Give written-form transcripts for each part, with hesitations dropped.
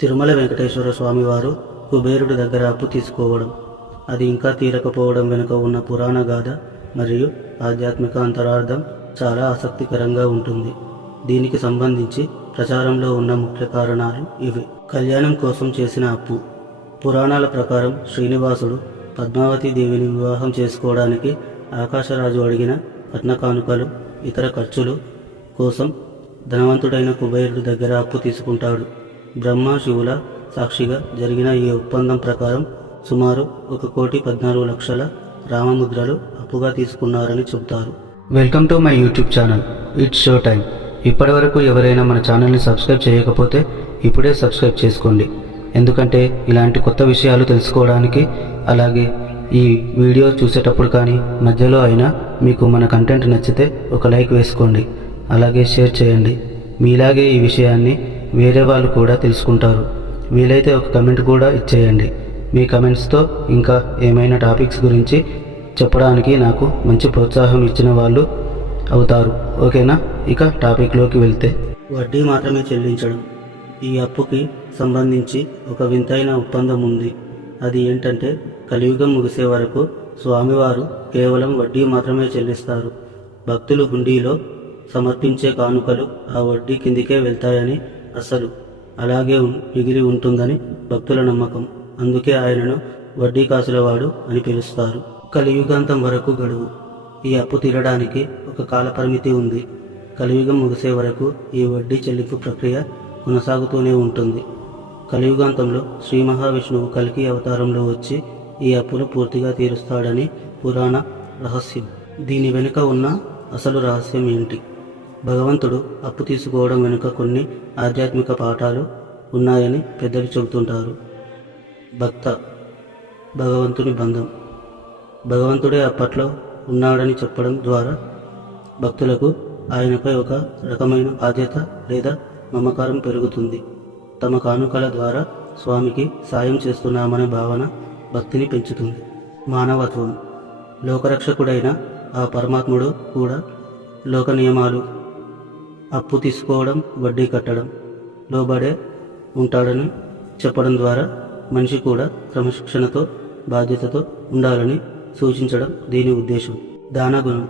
తిరుమల వెంకటేశ్వర స్వామివారు కుబేరుడి దగ్గర అప్పు తీసుకోవడం, అది ఇంకా తీరకపోవడం వెనుక ఉన్న పురాణ గాథ మరియు ఆధ్యాత్మిక అంతరార్థం చాలా ఆసక్తికరంగా ఉంటుంది. దీనికి సంబంధించి ప్రచారంలో ఉన్న ముఖ్య కారణాలు ఇవి. కళ్యాణం కోసం చేసిన అప్పు. పురాణాల ప్రకారం శ్రీనివాసుడు పద్మావతి దేవిని వివాహం చేసుకోవడానికి ఆకాశరాజు అడిగిన కట్న కానుకలు, ఇతర ఖర్చులు కోసం ధనవంతుడైన కుబేరుడి దగ్గర అప్పు తీసుకుంటాడు. బ్రహ్మ శివుల సాక్షిగా జరిగిన ఈ ఒప్పందం ప్రకారం సుమారు 1,14,00,000 రామముద్రలు అప్పుగా తీసుకున్నారని చెబుతారు. Welcome to my YouTube channel, it's show time. ఇప్పటి వరకు ఎవరైనా మన ఛానల్ని సబ్స్క్రైబ్ చేయకపోతే ఇప్పుడే సబ్స్క్రైబ్ చేసుకోండి. ఎందుకంటే ఇలాంటి కొత్త విషయాలు తెలుసుకోవడానికి, అలాగే ఈ వీడియో చూసేటప్పుడు కానీ మధ్యలో అయినా మీకు మన కంటెంట్ నచ్చితే ఒక లైక్ వేసుకోండి, అలాగే షేర్ చేయండి. మీలాగే ఈ విషయాన్ని వేరే వాళ్ళు కూడా తెలుసుకుంటారు. వీలైతే ఒక కమెంట్ కూడా ఇచ్చేయండి. మీ కమెంట్స్తో ఇంకా ఏమైనా టాపిక్స్ గురించి చెప్పడానికి నాకు మంచి ప్రోత్సాహం ఇచ్చిన వాళ్ళు అవుతారు. ఓకేనా? ఇక టాపిక్లోకి వెళ్తే, వడ్డీ మాత్రమే చెల్లించడం. ఈ అప్పుకి సంబంధించి ఒక వింతైన ఒప్పందం ఉంది. అది ఏంటంటే, కలియుగం ముగిసే వరకు స్వామివారు కేవలం వడ్డీ మాత్రమే చెల్లిస్తారు. భక్తులు హుండీలో సమర్పించే కానుకలు ఆ వడ్డీ కిందికే వెళ్తాయని, అసలు అలాగే మిగిలి ఉంటుందని భక్తుల నమ్మకం. అందుకే ఆయనను వడ్డీ కాసులవాడు అని పిలుస్తారు. కలియుగాంతం వరకు గడువు. ఈ అప్పు తీరడానికి ఒక కాలపరిమితి ఉంది. కలియుగం ముగిసే వరకు ఈ వడ్డీ చెల్లింపు ప్రక్రియ కొనసాగుతూనే ఉంటుంది. కలియుగాంతంలో శ్రీ మహావిష్ణువు కల్కి అవతారంలో వచ్చి ఈ అప్పును పూర్తిగా తీరుస్తాడని పురాణ రహస్యం. దీని వెనుక ఉన్న అసలు రహస్యం ఏంటి? భగవంతుడు అప్పు తీసుకోవడం వెనుక కొన్ని ఆధ్యాత్మిక పాఠాలు ఉన్నాయని పెద్దలు చెబుతుంటారు. భక్త భగవంతుని బంధం. భగవంతుడే అప్పట్లో ఉన్నాడని చెప్పడం ద్వారా భక్తులకు ఆయనపై ఒక రకమైన బాధ్యత లేదా మమకారం పెరుగుతుంది. తమ కానుకల ద్వారా స్వామికి సాయం చేస్తున్నామనే భావన భక్తిని పెంచుతుంది. మానవత్వం. లోకరక్షకుడైన ఆ పరమాత్ముడు కూడా లోక నియమాలు, అప్పు తీసుకోవడం, వడ్డీ కట్టడం లోబడే ఉంటాడని చెప్పడం ద్వారా మనిషి కూడా క్రమశిక్షణతో, బాధ్యతతో ఉండాలని సూచించడం దీని ఉద్దేశం. దానగుణం.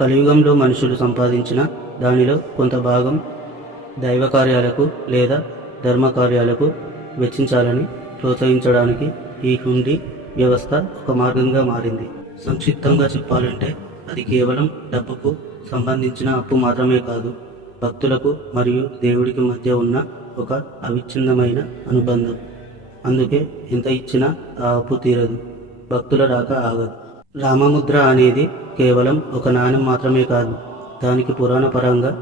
కలియుగంలో మనుషులు సంపాదించిన దానిలో కొంత భాగం దైవ కార్యాలకు లేదా ధర్మ కార్యాలకు వెచ్చించాలని ప్రోత్సహించడానికి ఈ హుండీ వ్యవస్థ ఒక మార్గంగా మారింది. సంక్షిప్తంగా చెప్పాలంటే, అది కేవలం డబ్బుకు సంబంధించిన అప్పు మాత్రమే కాదు, భక్తులకు మరియు దేవుడికి మధ్య ఉన్న ఒక అవిచ్ఛిన్నమైన అనుబంధం. అందుకే ఎంత ఇచ్చినా ఆ అప్పు తీరదు, భక్తుల రాక ఆగదు. రామముద్ర అనేది కేవలం ఒక నాణెం మాత్రమే కాదు, దానికి పురాణ పరంగా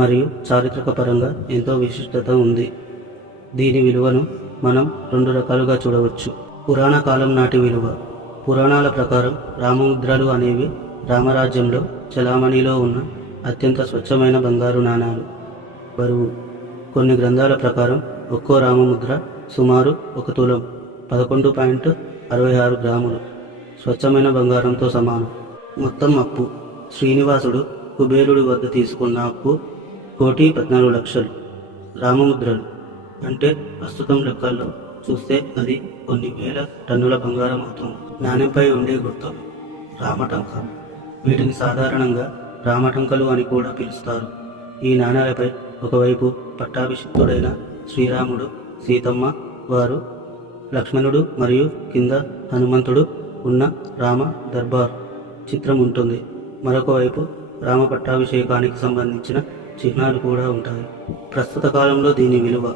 మరియు చారిత్రక పరంగా ఎంతో విశిష్టత ఉంది. దీని విలువను మనం 2 రకాలుగా చూడవచ్చు. పురాణ కాలం నాటి విలువ. పురాణాల ప్రకారం రామముద్రలు అనేవి రామరాజ్యంలో చలామణిలో ఉన్న అత్యంత స్వచ్ఛమైన బంగారు నాణాలు. బరువు. కొన్ని గ్రంథాల ప్రకారం ఒక్కో రామముద్ర సుమారు 1 తులం 11.66 గ్రాములు స్వచ్ఛమైన బంగారంతో సమానం. మొత్తం అప్పు. శ్రీనివాసుడు కుబేరుడి వద్ద తీసుకున్న అప్పు 1,14,00,000 రామముద్రలు. అంటే ప్రస్తుతం లెక్కల్లో చూస్తే అది కొన్ని వేల టన్నుల బంగారం అవుతుంది. నాణ్యంపై ఉండే గుర్తులు రామటంక. వీటిని సాధారణంగా రామటంకలు అని కూడా పిలుస్తారు. ఈ నాణాలపై ఒకవైపు పట్టాభిషిక్తుడైన శ్రీరాముడు, సీతమ్మ వారు, లక్ష్మణుడు మరియు కింద హనుమంతుడు ఉన్న రామ దర్బార్ చిత్రం ఉంటుంది. మరొక వైపు రామ పట్టాభిషేకానికి సంబంధించిన చిహ్నాలు కూడా ఉంటాయి. ప్రస్తుత కాలంలో దీని విలువ.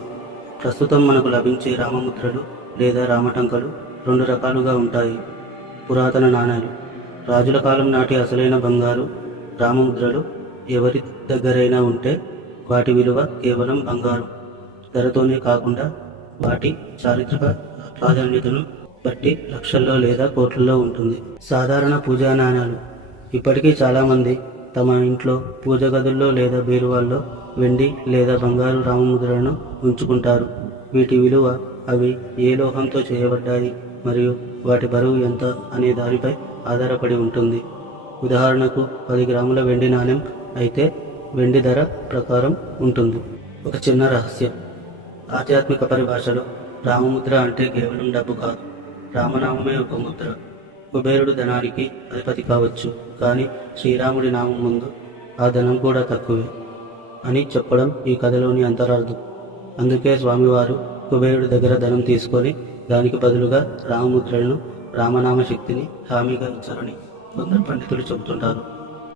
ప్రస్తుతం మనకు లభించే రామముద్రలు లేదా రామటంకలు 2 రకాలుగా ఉంటాయి. పురాతన నాణాలు. రాజుల కాలం నాటి అసలైన బంగారు రామముద్రలు ఎవరి దగ్గరైనా ఉంటే వాటి విలువ కేవలం బంగారు ధరతోనే కాకుండా వాటి చారిత్రక ప్రాధాన్యతను బట్టి లక్షల్లో లేదా కోట్లలో ఉంటుంది. సాధారణ పూజా నాణాలు. ఇప్పటికీ చాలామంది తమ ఇంట్లో పూజ గదుల్లో లేదా బీరువాల్లో వెండి లేదా బంగారు రామముద్రలను ఉంచుకుంటారు. వీటి విలువ, అవి ఏ లోహంతో చేయబడ్డాయి మరియు వాటి బరువు ఎంత అనే దానిపై ఆధారపడి ఉంటుంది. ఉదాహరణకు 10 గ్రాముల వెండి నాణెం అయితే వెండి ధర ప్రకారం ఉంటుంది. ఒక చిన్న రహస్యం. ఆధ్యాత్మిక పరిభాషలో రామముద్ర అంటే కేవలం డబ్బు కాదు, రామనామమే ఒక ముద్ర. కుబేరుడు ధనానికి అధిపతి కావచ్చు, కానీ శ్రీరాముడి నామం ముందు ఆ ధనం కూడా తక్కువే అని చెప్పడం ఈ కథలోని అంతరార్థం. అందుకే స్వామివారు కుబేరుడి దగ్గర ధనం తీసుకొని దానికి బదులుగా రామముద్రలను, రామనామ శక్తిని హామీగా ఇచ్చారని కొందరు పండితులు చెబుతుంటారు.